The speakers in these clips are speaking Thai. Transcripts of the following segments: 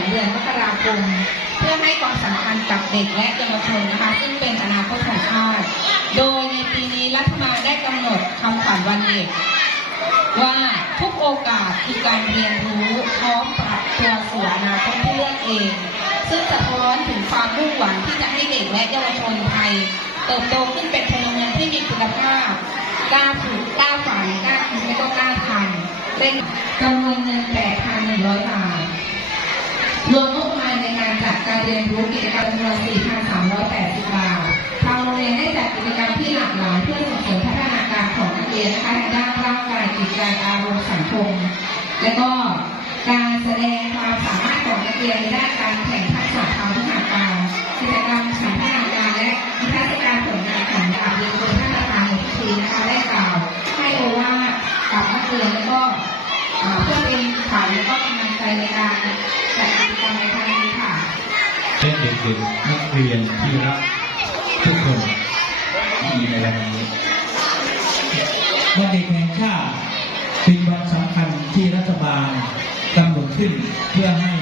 ของเดือนมกราคม เพื่อให้ความสำคัญกับเด็กและเยาวชนนะคะซึ่งเป็นอนาคตของชาติ โดยในปีนี้รัฐบาลได้กำหนดคำขวัญวันเด็ก ว่าทุกโอกาสคือการเรียนรู้พร้อมปรับตัวสู่อนาคตที่เลือกเอง ซึ่งสะท้อนถึงความมุ่งหวังที่จะให้เด็กและเยาวชนไทย เติบโตขึ้นเป็นพลเมืองที่มีคุณภาพกล้าฝึกกล้าฝันกล้าคิดและก็กล้าทำเป็นจำนวนเงิน8,100 บาท รวมงบประมาณในการจัดการเรียนรู้กิจกรรมจำนวน4,380 บาททางโรงเรียนได้จัดกิจกรรมที่หลากหลายเพื่อส่งเสริมพัฒนาการของนักเรียนนะคะในด้านร่างกายจิตใจอารมณ์สังคม และก็การแสดงความสามารถของนักเรียนในด้านการแข่ง เด็กๆนักเรียนที่รักทุกคนที่มีในวันนี้วันเด็กแห่งชาติเป็นวันสำคัญที่รัฐบาลกำหนดขึ้นเพื่อให้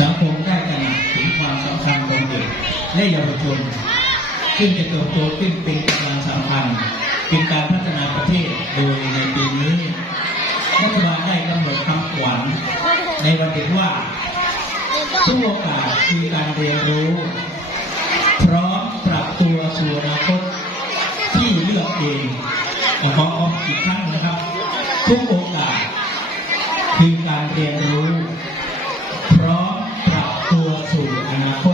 สังคมได้ตระหนักถึงความสำคัญของเด็กและเยาวชนซึ่งจะเติบโตขึ้นเป็นกำลัง คือการเรียนรู้ พร้อมปรับตัวสู่อนาคตที่เลือกเองขอขอออีกครั้งนะครับ ทุกโอกาสคือการเรียนรู้ พร้อมปรับตัวสู่อนาคต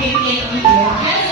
คนทำ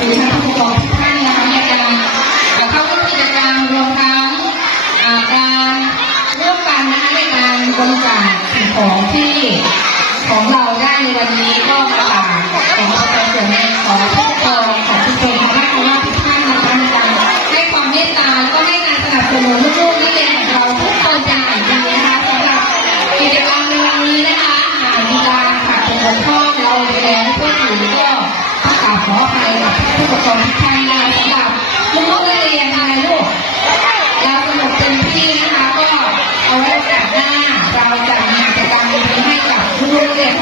กล่าวขอบคุณท่านผู้ปกครองทุกท่านนะคะในการเข้าร่วมกิจกรรมรวมทั้งอ่าการร่วมกันนะคะในการบริจาคสิ่งของที่ของเราได้ในวันนี้ก็มาฝากของเราส่วนหนึ่งของทุกคน ปกครองทุกท่านนรัลูกนักเรียนนะลูกเราสนุเต็มที่นะคะก็เอาไว้โอกหน้าเราจะมีกิจกรรมดีให้กับลูกเรียน